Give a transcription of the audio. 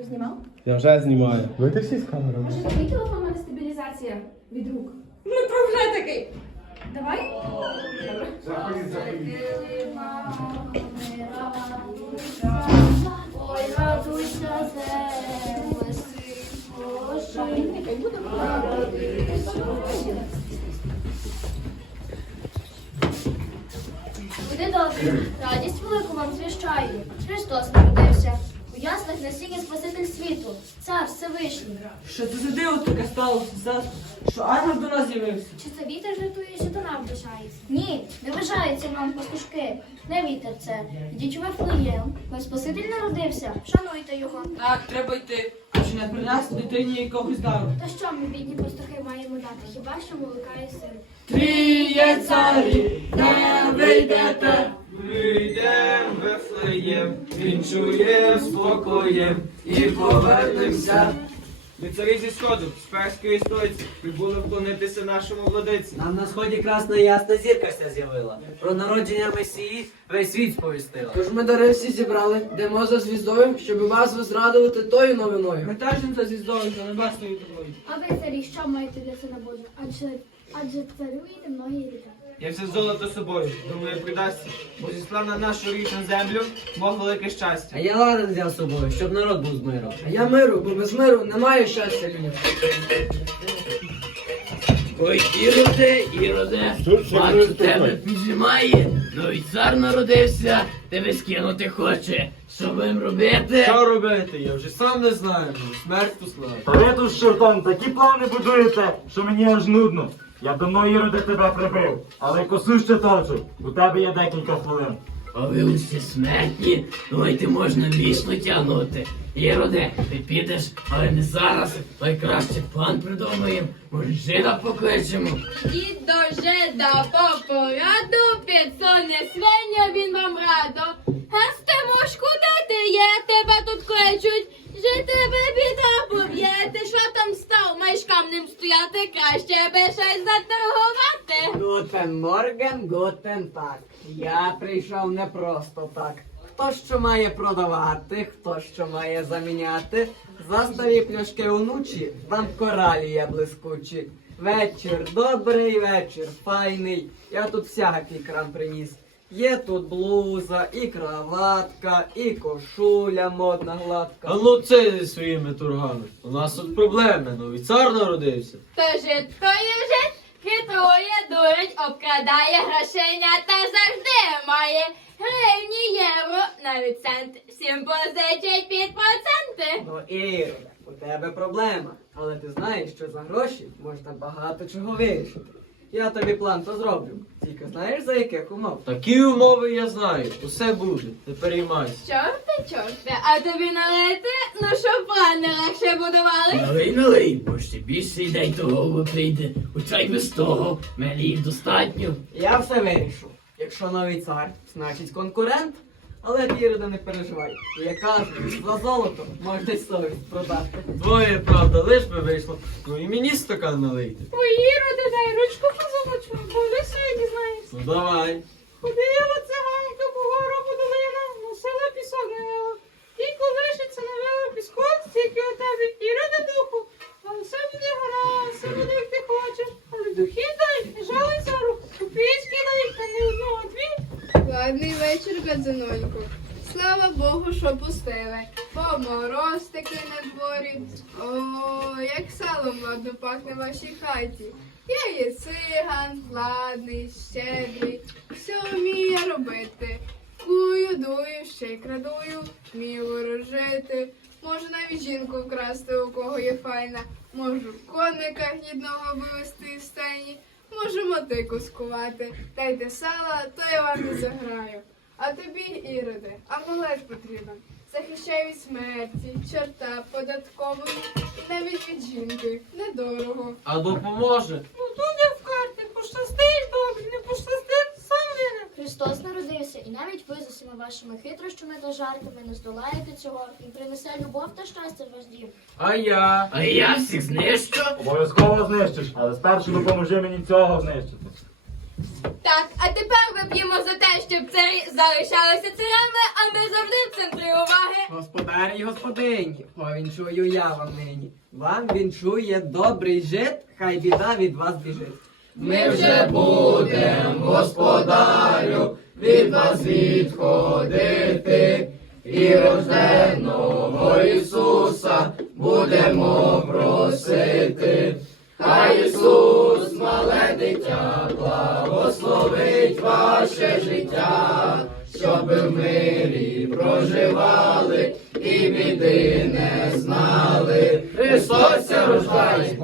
Ви знімав? Я вже знімаю. Вийти всі з камерами. Може, твій телефон мене стабілізація від рук? Ну, правда такий. Давай. Ой, радуйся, земле, Божий. Буде. Добре, радість велику вам звіщаю. Христос народився. У яслах настільки Спаситель світу, цар Всевишній. Що це за диво таке сталося? Що ангел до нас з'явився? Чи це вітер жартує, що до нам вважається? Ні, не вважається нам пастушки. Не вітер це. Йдіть у Вифлеєм. Бо Спаситель народився. Шануйте його. Так, треба йти. А чи не принести дитині якогось дару? Та що ми, бідні пастухи, маємо дати? Хіба що молока і сир? Тріє царі, не вийдете. Прийдем в Вифлеєм, вінчуєм спокоєм і повернемося. Ми царі зі сходу, з перської столиці, прибули вклонитися нашому владиці. Нам на сході красна ясна зірка ся з'явила. Про народження Месії весь світ сповістила. Тож ми дари всі зібрали, йдемо за звіздою, щоб вас возрадувати тою новиною. Ми теж за зіздою, за небесною тобою. А ви, царі, що маєте для сина Божого? Адже, адже царюєте многі літа. Я все золото з собою, думаю, придасться, бо зіслав на нашу річну землю Бог велике щастя. А я ладан взяв з собою, щоб народ був з миром. А я миру, бо без миру немає щастя людям. Ой, Іроде, Іроде, бачу тебе піджимає, ну і цар народився, тебе скинути хоче. Що будем робити? Що робити? Я вже сам не знаю, ну, смерть послав. Та ви тут що там такі плани будуєте, що мені аж нудно. Я давно Іроде тебе прибив, але косу ще точу. У тебе є декілька хвилин. А ви усі смертні, думаєте, можна вічно тягнути. Іроде, ти підеш, але не зараз. Ой, краще план придумаємо. Може, жида покличемо. Дід до жида по пораду, підсоне свиня, він вам радо. Гасте мошку, де ти є, тебе тут кличуть. Же тебе біда поб'є, ти що там став, маєш стояти, краще би щось заторгувати. Гутен Морген, гутен так. Я прийшов не просто так. Хто що має продавати, хто що має заміняти. За старі пляшки онучі, вам коралія блискучі. Вечір добрий, вечір файний. Я тут всякий крам приніс. Є тут блуза, і краватка, і кошуля модна гладка. А ну це зі своїми тургами. У нас тут проблеми, новий цар народився. То жит, то є жит, хитрує, дурить, обкрадає грошеня та завжди має гривні, євро, навіть цент. Всім позичить під проценти. Ну, Іроде, у тебе проблема. Але ти знаєш, що за гроші можна багато чого вирішити. Я тобі план то зроблю. Тільки знаєш за яких умов? Такі умови я знаю, усе буде, не переймайся. Чорте, чорте, а тобі налити? Ну що плани легше будували? Налий, налий, бо ще більше ідей до голови прийде. Хоча й без того, мені їх достатньо. Я все вирішу. Якщо новий цар, значить конкурент. Але ти, не переживай. Я кажу, за золото можна й совість продати. Твоє правда, лиш би вийшло. Ну і мені стакан налийте. Твої роди дай ручку позолочу, бо вже все дізнаєшся. Ну давай. Ходила циганка по гору по долина, носила пісок на нього. Тільки лишиться навела піску, стільки у тебе і ради духу. Але все буде гаразд, все буде як ти хочеш. Але духи дай, не жалуй зару, копійські дай, та не одну, а дві. Ладний вечір. Слава Богу, що пустили. Бо мороз такий на дворі. О, як салом ладно пахне в вашій хаті. Я є циган, ладний, щедрий, все вміє робити. Кую, дую, ще й крадую, вмію ворожити. Можу навіть жінку вкрасти, у кого є файна. Можу коника гідного вивести із стайні, можу мотику скувати. Дайте сала, то я вам не заграю. А тобі, Іроде, амулет потрібен. Захищай від смерті, чорта податкової, і навіть від жінки. Недорого. А допоможе. Ну туди в карти, пощастиш добре, не пощастиш, сам винен. Христос народився, і навіть ви з усіма вашими хитрощами та жартами не здолаєте цього. Він принесе любов та щастя в ваш дім. А я. А я всіх знищу. Обов'язково знищиш, але спершу допоможи мені цього знищити. Так, а тепер вип'ємо за те, щоб царі залишалися царями, а ми завжди в центрі уваги. Господарі й господині, повінчую я вам нині. Вам вінчує добрий жит, хай біда від вас біжить. Ми вже будем, господарю, від вас відходити, і рожденого Ісуса будемо ваше життя, щоб в мирі проживали і біди не знали. Христос рождає.